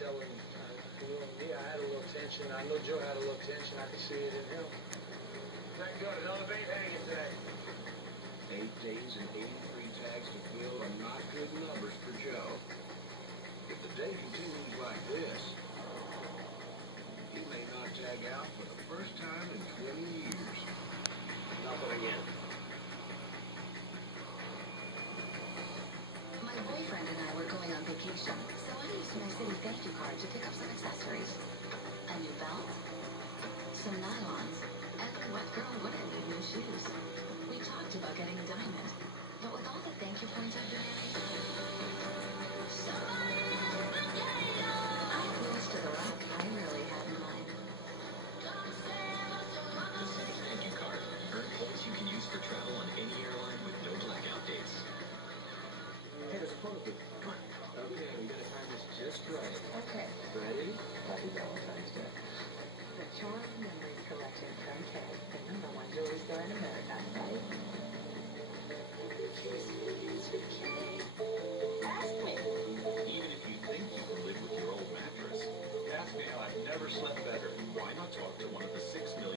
telling me I had a little tension. I know Joe had a little tension. I could see it in him. Thank God, another bait hanging today. 8 days and 83 tags to fill are not good numbers for Joe. If the day continues like this, he may not tag out for the first time in 20 years. Nothing again. My boyfriend and I were going on vacation, so I used my city thank you card to pick up some accessories. A new belt, some nylons, and what girl wouldn't need new shoes? We talked about getting a diamond, but with all the thank you points I've been earning, I have moves to the rock I really have in mind. The City Thank You Card. Earn points you can use for travel on any airline with no blackout dates. Hey, there's a photo booth. Come on. Okay, we gotta time this just right. Okay. Ready? Happy Valentine's Day. The Charm Memories Collection from Kay, the #1 jewelry store in America, right? Ask me. Even if you think you can live with your old mattress, ask me how I've never slept better. Why not talk to one of the 6 million